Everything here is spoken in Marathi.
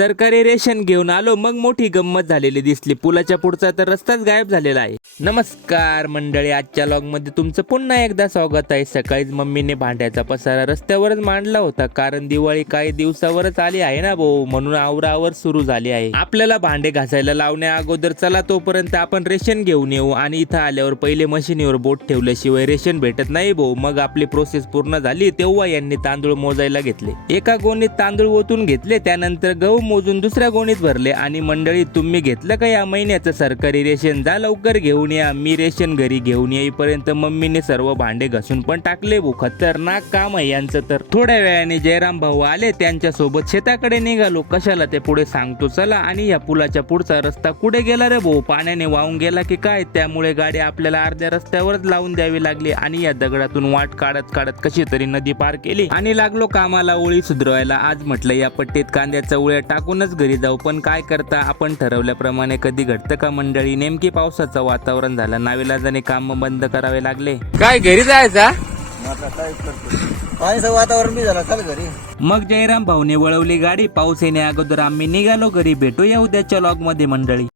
सरकारी रेशन घेऊन आलो, मग मोठी गंमत झालेली दिसली. पुलाच्या पुढचा तर रस्ताच गायब झालेला आहे. नमस्कार मंडळी, आजच्या लॉग मध्ये तुमचं पुन्हा एकदा स्वागत आहे. सकाळीच मम्मीने भांड्याचा पसारा रस्त्यावरच मांडला होता, कारण दिवाळी काही दिवसावरच आली आहे ना भाऊ, म्हणून आवरावर सुरू झाली आहे. आपल्याला भांडे घासायला लावण्या अगोदर चला तोपर्यंत आपण रेशन घेऊन येऊ. आणि इथं आल्यावर पहिले मशीनीवर बोट ठेवल्याशिवाय रेशन भेटत नाही भाऊ. मग आपली प्रोसेस पूर्ण झाली तेव्हा यांनी तांदूळ मोजायला घेतले. एका गोणीत तांदूळ ओतून घेतले, त्यानंतर गहू मोजून दुसऱ्या गोणीत भरले. आणि मंडळी, तुम्ही घेतलं का या महिन्याचं सरकारी रेशन? जा लवकर घेऊन या. मी रेशन घरी घेऊन येईपर्यंत मम्मीने सर्व भांडे घासून पण टाकले भाऊ. खतरनाक काम आहे यांचं तर. थोड्या वेळाने जयराम भाऊ आले, त्यांच्या सोबत शेताकडे निघालो. कशाला ते पुढे सांगतो चला. आणि या पुलाच्या पुढचा रस्ता कुठे गेला रे भाऊ? पाण्याने वाहून गेला की काय? त्यामुळे गाडी आपल्याला अर्ध्या रस्त्यावरच लावून द्यावी लागली. आणि या दगडातून वाट काढत काढत कशी तरी नदी पार केली आणि लागलो कामाला ओळी सुधरवायला. आज म्हटलं या पट्टीत कांद्याचा उळ्या टाकूनच घरी जाऊ, पण काय करता, आपण ठरवल्याप्रमाणे कधी घडतं का मंडळी? नेमकी पावसाचं वातावरण झालं, नाविलाजाने काम बंद करावे लागले. काय घरी जायचा? पाण्याचं वातावरण बी झालं, चल घरी. मग जयराम भाऊने वळवली गाडी. पाऊस येण्या अगोदर आम्ही निघालो घरी. भेटूया उद्याच्या लॉग मध्ये मंडळी.